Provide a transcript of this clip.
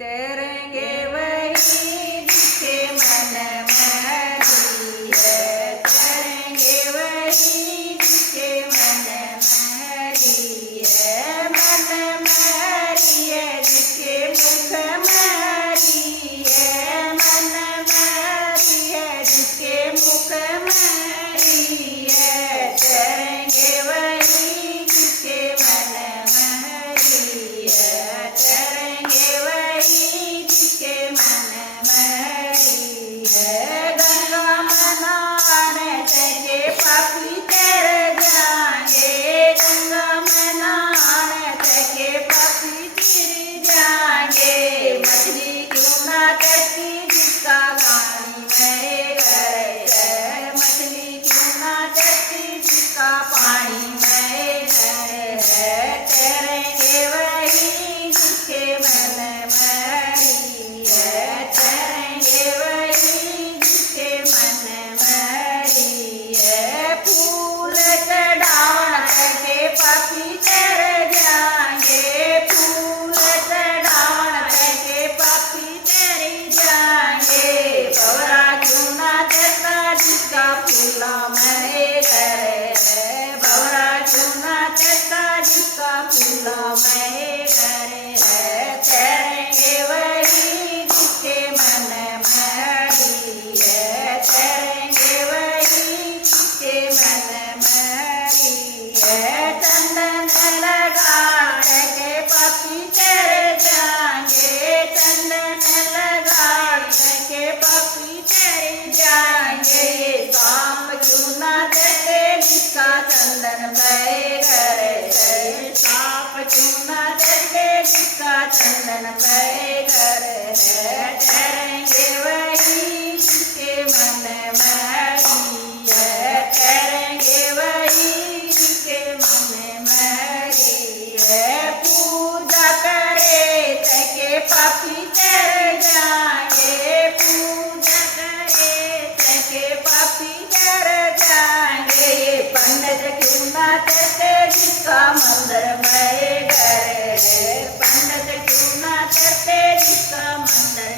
तरंगे वही दिखे मन महरिया, तरंगे वही दिखे मन महरिया, मन महरिया दिखे मुख महरिया, मन महरिया दिखे मुख महरिया, तरंगे वही दिखे मन महरिया, तरंगे वही दिखे मन महरिया, गंगा मनाने तके पापी तर जाएंगे, गंगा मनाने तके पापी तिर जाएंगे, मछली क्यों ना तरती जिसका पानी में घर, मछली क्यों ना तरती जिसका पानी में घर, तरंगे वही दिखे मन महरिया, तरंगे वही दिखे मन महरिया, फूल चढ़ावन के पापी तर जाएंगे, फूल चढ़ावन के पापी तर जाएंगे, भवरा क्यों ना चढ़ता जिसका फूला में घर, भवरा क्यों ना चढ़ता जिसका फूला में घर, तरंगे वही दिखे मन महरिया, तरंगे वही दिखे मन महरिया, चंदन लगाड़ के पापी तर जाएंगे, चंदन लगाड़ के पापी तर जाएंगे, सांप क्यों ना चढ़ते जिसका चंदन में घर, सांप क्यों ना चढ़ते जिसका चंदन में घर, तरंगे वही दिखे मन महरिया, तरंगे वही दिखे मन महरिया, पूजा करे तके पापी तर जाएंगे, पूजा करे तके पापी तर जाएंगे, पंडित क्यों ना चढ़ते जिसका मंदिर में घर, पंडित क्यों ना चढ़ते जिसका मंदिर